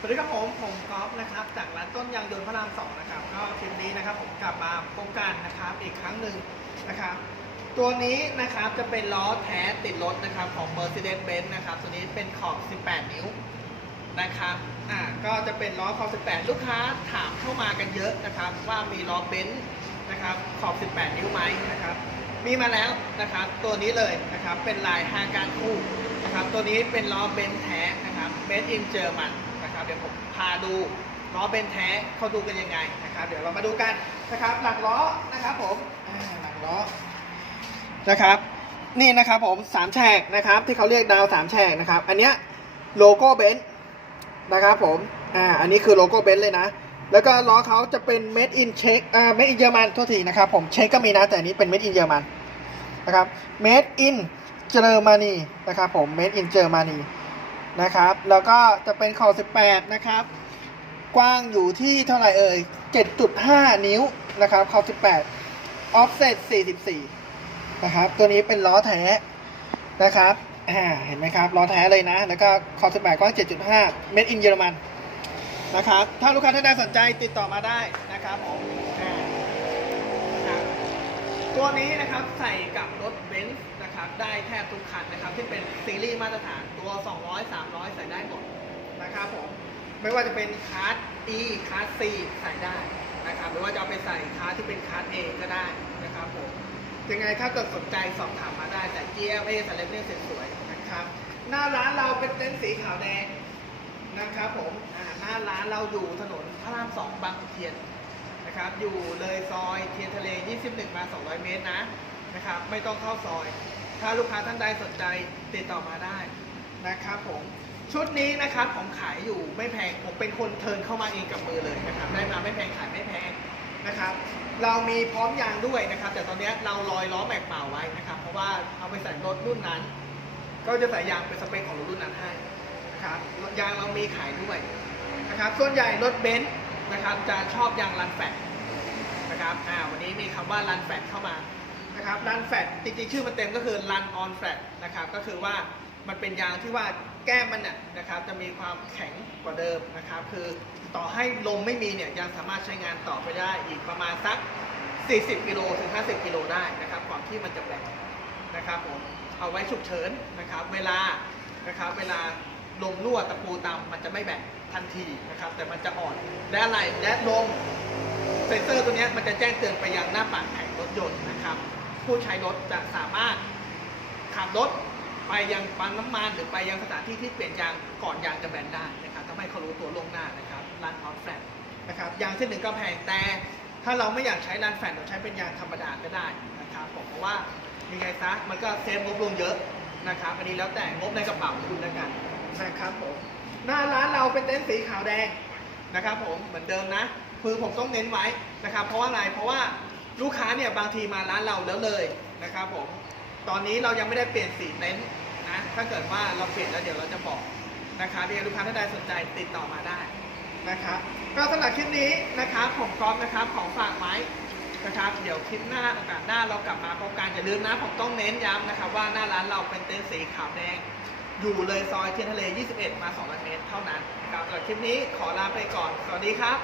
สวัสดีครับผม ผมกอล์ฟนะครับ จากร้านต้นยางยนต์พระรามสองนะครับ ก็คลิปนี้นะครับผมกลับมาพบกันนะครับอีกครั้งหนึ่งนะครับ ตัวนี้นะครับจะเป็นล้อแท้ติดรถนะครับของ Mercedes-Benz นะครับ ตัวนี้เป็นขอบ 18 นิ้วนะครับ อ่า ก็จะเป็นล้อขอบ 18 ลูกค้าถามเข้ามากันเยอะนะครับ ว่ามีล้อเบนซ์นะครับขอบ 18 นิ้วไหมนะครับ มีมาแล้วนะครับ ตัวนี้เลยนะครับ เป็นลายฮาการคู่นะครับ ตัวนี้เป็นล้อเบนซ์แท้นะครับเบนซ์อินเจอร์มัน เดี๋ยวผมพาดูล้อเบนแท้เขาดูกันยังไงนะครับ เดี๋ยวเรามาดูกันนะครับ หลังล้อนะครับผมหลังล้อนะครับนี่นะครับผมสามแฉกนะครับที่เขาเรียกดาวสามแฉกนะครับ อันเนี้ยโลโก้เบนซ์นะครับผมอ่าอันนี้คือโลโก้เบนซ์เลยนะ แล้วก็ล้อเขาจะเป็น made in เช็กอ่า made in เยอรมันโทษทีนะครับผมเช็กก็มีนะแต่อันนี้เป็น made in เยอรมันนะครับ made in Germany นะครับผม made in Germany น นะครับ แล้วก็จะเป็นขอบ18 นะครับ กว้างอยู่ที่เท่าไหร่เอ่ย 7.5 นิ้วนะครับขอบ18 offset 44 นะครับ ตัวนี้เป็นล้อแท้นะครับ อ่า เห็นไหมครับ ล้อแท้เลยนะ แล้วก็ขอบ18 กว้าง 7.5 made in เยอรมันนะครับ ถ้าลูกค้าท่านใดสนใจติดต่อมาได้นะครับผมอ่านะครับตัวนี้นะครับใส่กับรถเบนซ์ นะครับ ได้แทบทุกคันนะครับ ที่เป็นซีรีส์มาตรฐานตัว 200 300 ใส่ได้หมดนะครับผม ไม่ว่าจะเป็นคาร์ด E คาร์ด C ใส่ได้นะครับ หรือว่าจะเอาไปใส่คาร์ดที่เป็นคาร์ด A ก็ได้นะครับผม ยังไงถ้าเกิดสนใจสอบถามมาได้แต่ GLA ใส่เล็บเนี่ยสวยๆนะครับ หน้าร้านเราเป็นเต็นท์สีขาวแดงนะครับผมหน้าร้านเราอยู่ถนนพระรามสองบางขุนเทียนนะครับอยู่เลยซอยเทียนทะเล 21 มา 200 เมตรนะนะครับ ไม่ต้องเข้าซอย ถ้าลูกค้าท่านใดสนใจติดต่อมาได้นะครับผมชุดนี้นะครับผมขายอยู่ไม่แพงผมเป็นคนเทิร์นเข้ามาเองกับมือเลยนะครับได้มาไม่แพงขายไม่แพงนะครับ เรามีพร้อมยางด้วยนะครับ แต่ตอนนี้เราลอยล้อแม็กเปล่าไว้นะครับ เพราะว่าเอาไปใส่รถรุ่นนั้น ก็จะใส่ยางเป็นสเปคของรถรุ่นนั้นให้นะครับยางเรามีขายด้วยนะครับส่วนใหญ่รถเบนซ์นะครับจะชอบยางรันแฟตนะครับอ่าวันนี้มีคำว่ารันแฟตเข้ามา นะครับรันแฟตจริงๆชื่อมันเต็มก็คือรันออนแฟตนะครับก็คือว่ามันเป็นยางที่ว่าแก้มมันเนี่ยนะครับจะมีความแข็งกว่าเดิมนะครับ คือต่อให้ลมไม่มีเนี่ยยังสามารถใช้งานต่อไปได้อีกประมาณสัก 40 กิโลถึง 50 กิโลได้นะครับก่อนที่มันจะแบนนะครับผมเอาไว้ฉุกเฉินนะครับ เวลานะครับเวลาลมรั่วตะปูตำมันจะไม่แบนทันทีนะครับ แต่มันจะอ่อนและอะไรและลมเซนเซอร์ตัวนี้มันจะแจ้งเตือนไปยังหน้าปัดแผงรถยนต์นะครับ ผู้ใช้รถจะสามารถขับรถไปยังปั๊มน้ำมันหรือไปยังสถานที่ที่เปลี่ยนยางก่อนยางจะแบนได้นะครับทำให้เขารู้ตัวล่วงหน้านะครับรันออนแฟลตนะครับยางเส้นหนึ่งก็แพงแต่ถ้าเราไม่อยากใช้รันแฟลตเราใช้เป็นยางธรรมดาก็ได้นะครับผมเพราะว่ายังไงซะมันก็เซฟงบลงเยอะนะครับอันนี้แล้วแต่งบในกระเป๋าคุณแล้วกันนะครับผมหน้าร้านเราเป็นเต็นท์สีขาวแดงนะครับผมเหมือนเดิมนะคือผมต้องเน้นไว้นะครับ เพราะว่าอะไรเพราะว่า ลูกค้าเนี่ยบางทีมาร้านเราแล้วเลยนะครับผม ตอนนี้เรายังไม่ได้เปลี่ยนสีเต็นท์นะ ถ้าเกิดว่าเราเปลี่ยนแล้วเดี๋ยวเราจะบอกนะครับเดี๋ยวลูกค้าท่านใดสนใจติดต่อมาได้นะครับก็สำหรับคลิปนี้นะครับผมก๊อฟนะครับของฝากไม้นะครับเดี๋ยวคลิปหน้าโอกาสหน้าเรากลับมาพบกันอย่าลืมนะผมต้องเน้นย้ำนะครับว่าหน้าร้านเราเป็นเต็นท์สีขาวแดง อยู่เลยซอยเทียนทะเล 21 มา200เมตรเท่านั้นครับสำหรับคลิปนี้ขอลาไปก่อน สวัสดีครับ